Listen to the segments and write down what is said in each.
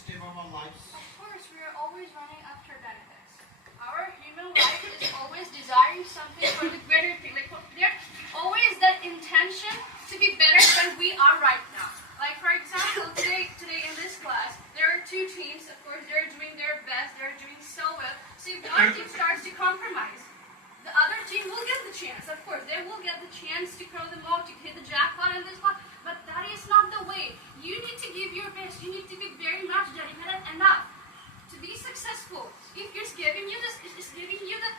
step of our lives? Of course, we are always running after benefits. Our human life is always desiring something for the better thing. Like there's always that intention to be better than we are right now. Like for example, today in this class, there are two teams. Of course, they're doing their best. They're doing so well. So if one team starts to compromise, the other team will get the chance. Of course, they will get the chance to throw the ball, to hit the jackpot in this one. But that is not the way. You need to give your best. You need to be very much dedicated enough to be successful. If it's giving you this, it's giving you the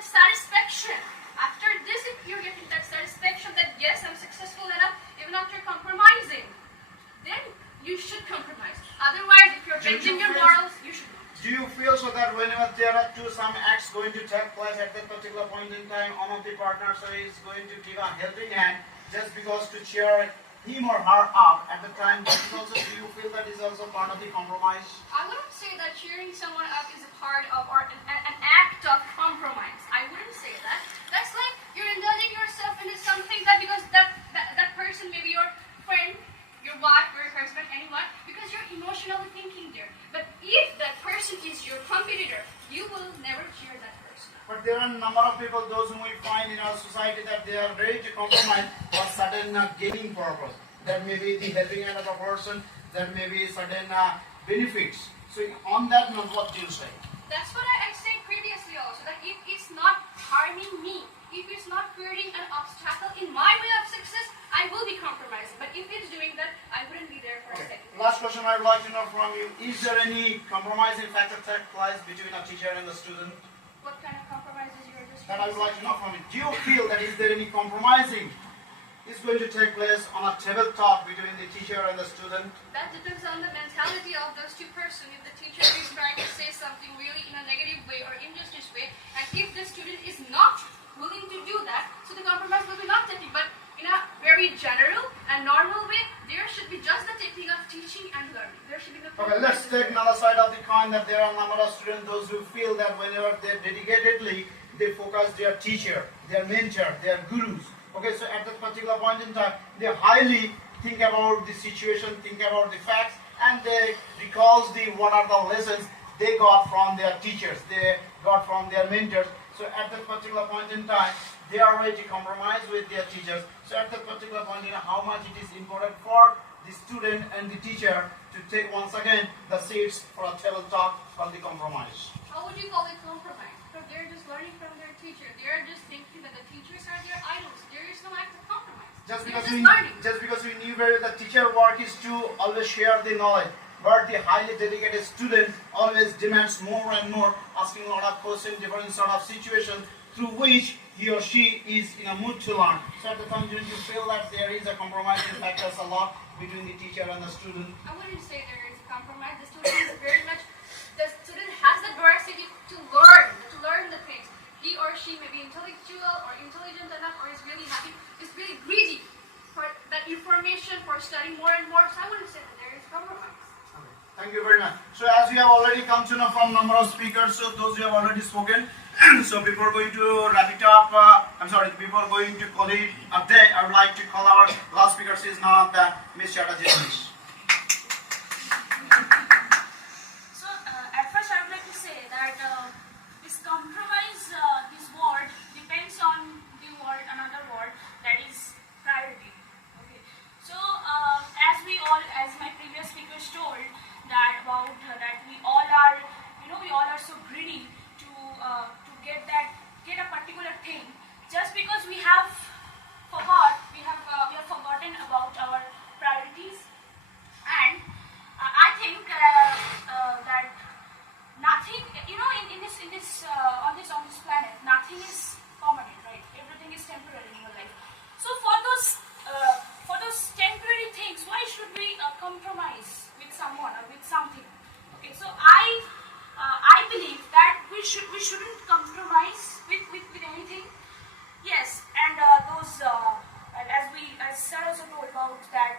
satisfaction. After this, if you're getting that satisfaction that yes, I'm successful enough, even after compromising, then you should compromise. Otherwise, if you're bending your morals, you should not. Do you feel so that whenever there are some acts going to take place at that particular point in time, one of the partners is going to give a helping hand just because to cheer him or her up at the time, that is also, do you feel that is also part of the compromise? I wouldn't say that cheering someone up is a part of or an act of compromise. I wouldn't say that. That's like you're indulging yourself into something that because that person, maybe your friend, your wife or your husband, anyone, because you're emotionally thinking there. But if that person is your competitor, you will never cheer that person. But there are a number of people, those whom we find in our society, that they are ready to compromise for certain gaining purpose. That may be the helping hand of a person, that may be certain benefits. So on that note, what do you say? That's what I said previously also, that if it's not harming me, if it's not creating an obstacle in my way of success, I will be compromising. But if it's doing that, I wouldn't be there for a second. Last question I would like to know from you, is there any compromising factor that applies between a teacher and a student? What kind of compromises you are just That I would like to know from you. Do you feel that is there any compromising is going to take place on a table talk between the teacher and the student? That depends on the mentality of those two persons. If the teacher is trying to say something really in a negative way or injustice way, and if the student is not willing to do that, so the compromise will be not taken. But in a very general and normal way, there should be just the taking of teaching and learning. There should be no Okay, let's take another side of the coin, that there are a number of students, those who feel that whenever they dedicatedly, they focus their teacher, their mentor, their gurus. Okay, so at that particular point in time, they highly think about the situation, think about the facts, and they recall what are the lessons they got from their teachers, they got from their mentors. So at that particular point in time, they are ready to compromise with their teachers. So at that particular point in time, how much it is important for the student and the teacher to take once again the seats for a table talk for the compromise. How would you call it compromise? Because they're just learning from their teacher. They're just thinking that the teachers are their idols. There is no act of compromise. Just learning. because we knew where the teacher work is to always share the knowledge, but the highly dedicated student always demands more and more, asking a lot of questions, different sort of situations through which he or she is in a mood to learn. So at the time, do you feel that there is a compromising factors a lot between the teacher and the student? I wouldn't say there is a compromise. The student is very much, the student has the veracity to learn the things. He or she may be intellectual or intelligent enough, or is really happy, is really greedy for that information, for studying more and more. So I wouldn't say that there is compromise. Okay. Thank you very much. So as we have already come to know from number of speakers, so those who have already spoken, so before going to wrap it up, before going to call it a day, I would like to call our last speaker. She is none other than Ms. Chatterjee. So at first I would like to say that this compromise, this word depends on the word, another word, that is priority. Okay. So as my previous speakers told, that about that we all are so greedy to get a particular thing, just because we have forgotten about our priorities. And I think that nothing, in this on this planet, nothing is permanent, right? Everything is temporary in your life. So for those temporary things, why should we compromise with someone or with something? Okay, so I believe that we shouldn't compromise with anything. Yes, and as Sir also told about that,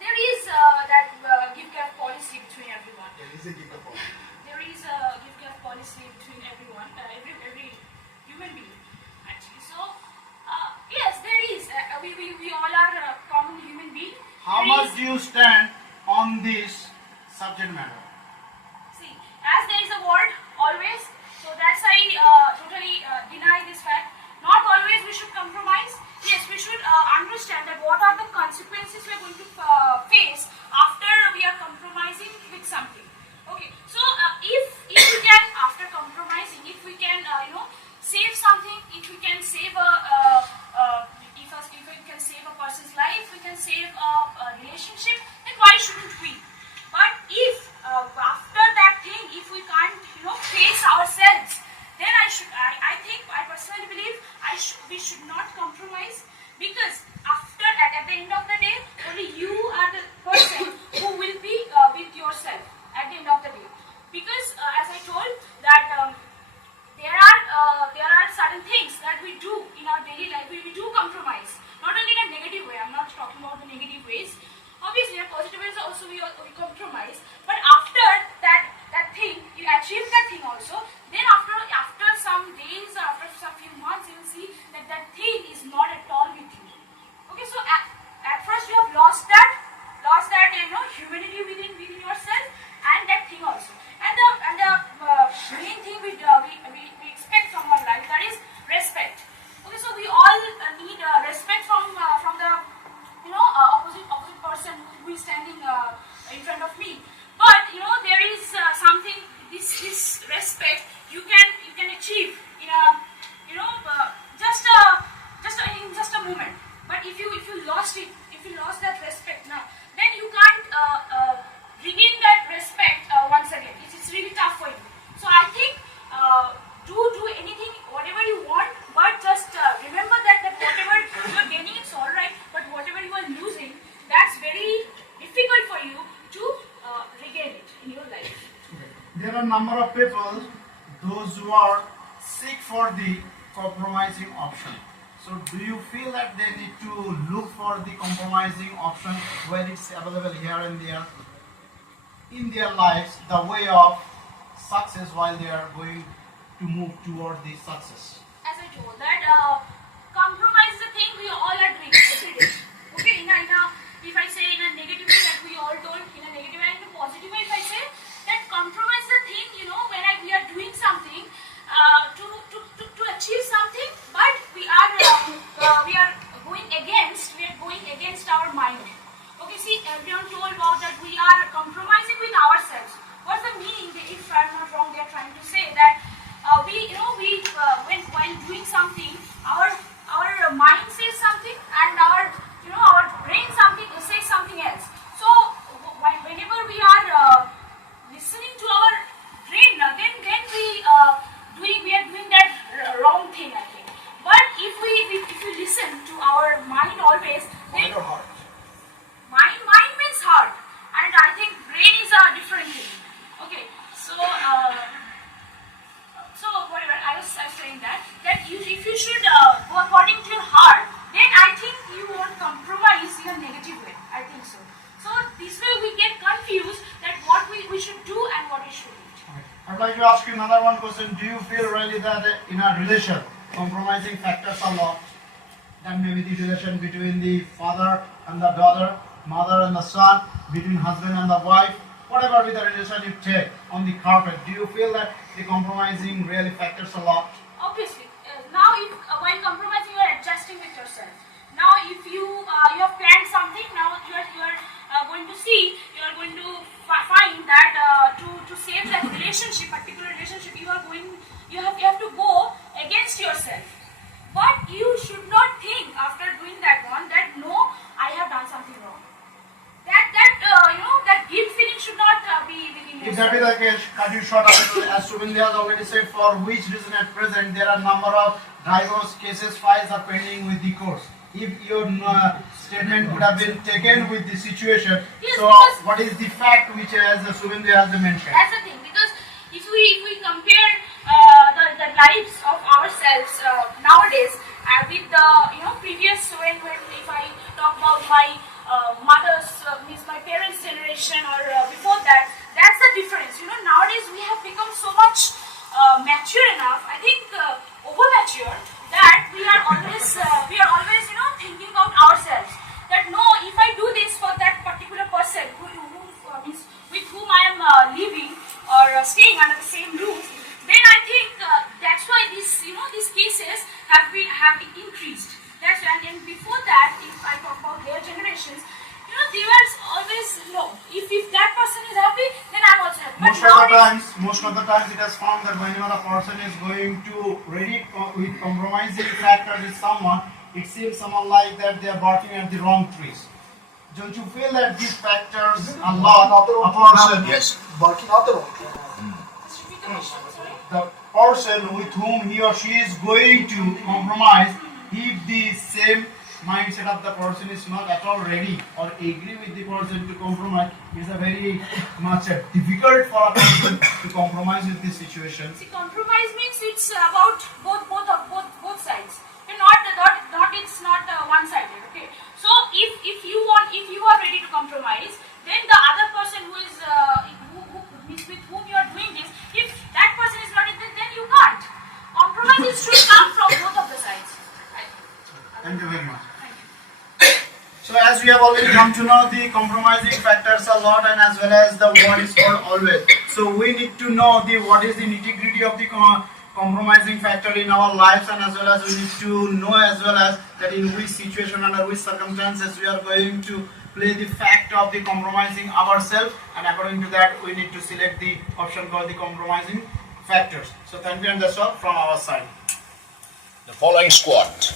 there is that give gap policy between everyone. There is a gift policy. There is a give gap policy between everyone, every human being actually. So yes, there is. We all are common human beings. How much do you stand on this subject matter. See, as there is a word always, so that's I totally deny this fact. Not always we should compromise. Yes, we should understand that what are the consequences we are going to face after we are compromising with something. Okay, so if we can, after compromising, if we can save something, if we can save if we can save a person's life, we can save a relationship, then why shouldn't we? But if after that thing, if we can't face ourselves, then I think, I personally believe we should not compromise, because after at the end of the day, only you are the person who will be with yourself at the end of the day. Because as I told that there are certain things that we do in our daily life. We do compromise, not only in a negative way. I'm not talking about the negative ways. Obviously, in positive ways also we compromise. But after that thing, you achieve that thing also. Then after some days, after some few months, you will see that that thing is not at all with you. Okay, so at first you have lost that humanity within yourself, and that thing also. And the main thing we expect from our life, that is respect. Okay, so we all need respect from the opposite person who is standing in front of me. But there is something, this respect you can achieve in a just a moment. But if you lost it, if you lost that respect now, then you can't regain that respect once again. It's really tough for you. So I think do anything, whatever you want, but just remember that whatever you are gaining, it's all right. But whatever you are losing, that's very difficult for you to regain it in your life. There are a number of people, those who are seek for the compromising option. So do you feel that they need to look for the compromising option where it's available here and there in their lives, the way of success while they are going to move toward the success? As I told that compromise is a thing we all are doing every day. Okay, if I say in a negative way that we all don't, in a negative way, and in a positive way, if I say that compromise is a thing, when we are doing something to achieve something, but we are going against our mind. Okay, see, everyone told about that we are compromising with ourselves. What's the meaning? If I'm not wrong, they are trying to say that when while doing something, our mind says something, and our brain says something else. So whenever we are listening to our brain, then we are doing that wrong thing, I think. But if we listen to our mind always, then Mind or heart? mind means heart, and I think brain is a different thing. Okay, so whatever I was saying that if you should go according to your heart, then I think you won't compromise in a negative way. I think so. So this way we get confused that what we should do and what we shouldn't. I'd like to ask you another one question. Do you feel really that in a relation, compromising factors a lot? That may be the relation between the father and the daughter, mother and the son, between husband and the wife, whatever with the relation you take on the carpet. Do you feel that the compromising really factors a lot? Obviously, now while compromising, you are adjusting with yourself. Now, if you have planned something, now you are going to see, you are going to find that to save that relationship, particular relationship, you have to go against yourself. But you should not think after doing that one that no, I have done something wrong. That guilt feeling should not be within yourself. If that is the case, cut you short, as Subindhi has already said, for which reason at present there are number of divorce cases, files are pending with the courts. If your statement would have been taken with the situation, Yes, so because- what is the fact which as Subindhi has mentioned? That's the thing, because if we compare the lives of ourselves nowadays with the previous, when if I talk about my mother's, means my parents' generation, or before that, that's the difference. Nowadays we have become so much mature enough, I think over mature, that we are always thinking about ourselves. That no, if I do this for that particular person means with whom staying under the same roof, then I think that's why these cases have increased. That's why, and before that, if I talk about their generations, they were always if that person is happy, then I'm also happy. But Most of the times it has found that whenever a person is going to ready with compromising factors with someone, it seems someone like that they are barking at the wrong trees. Don't you feel that these factors unlock a person? Yes. Barking out the wrong tree. Just repeat the question, sorry. The person with whom he or she is going to compromise, if the same mindset of the person is not at all ready or agree with the person to compromise, it's a very much difficult for a person to compromise with this situation. See, compromise means it's about both sides. And not it's not one-sided. Okay. So if you are ready to compromise, then the other person who is with whom you are doing this, if that person is not, then you can't. Compromises should come from both of the sides. Thank you very much. So as we have already come to know the compromising factors a lot, and as well as the word is called always. So we need to know what is the nitty-gritty of the compromising factor in our lives, and as well as we need to know as well as that in which situation, under which circumstances we are going to play the fact of the compromising ourselves, and according to that we need to select the option called the compromising factors. So thank you, and that's all from our side. The following squat.